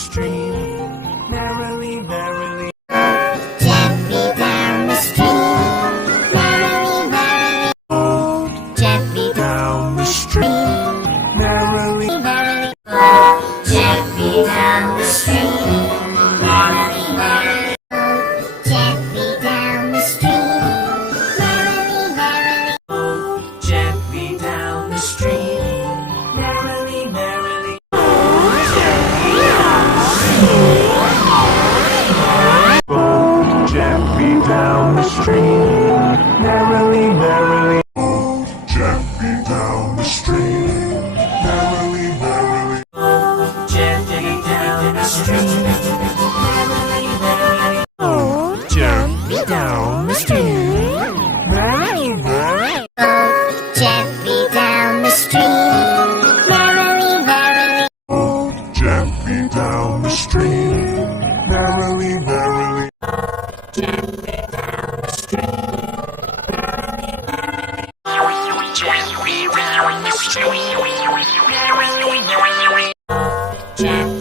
stream, merrily, merrily. Gently down the stream, merrily, merrily. Gently Down the stream, merrily, merrily. Gently down the stream, merrily, merrily. Gently down the stream, merrily, merrily. gently down the stream, merrily, merrily. Gently down the stream, merrily, merrily. Gently down the stream, merrily, merrily. Gently down the stream, merrily, merrily. Gently down the stream, merrily, merrily. Gently down the stream, merrily, merrily. Gently down the stream, merrily, merrily. Gently down the stream, merrily, merrily. Gently down the stream, merrily, merrily.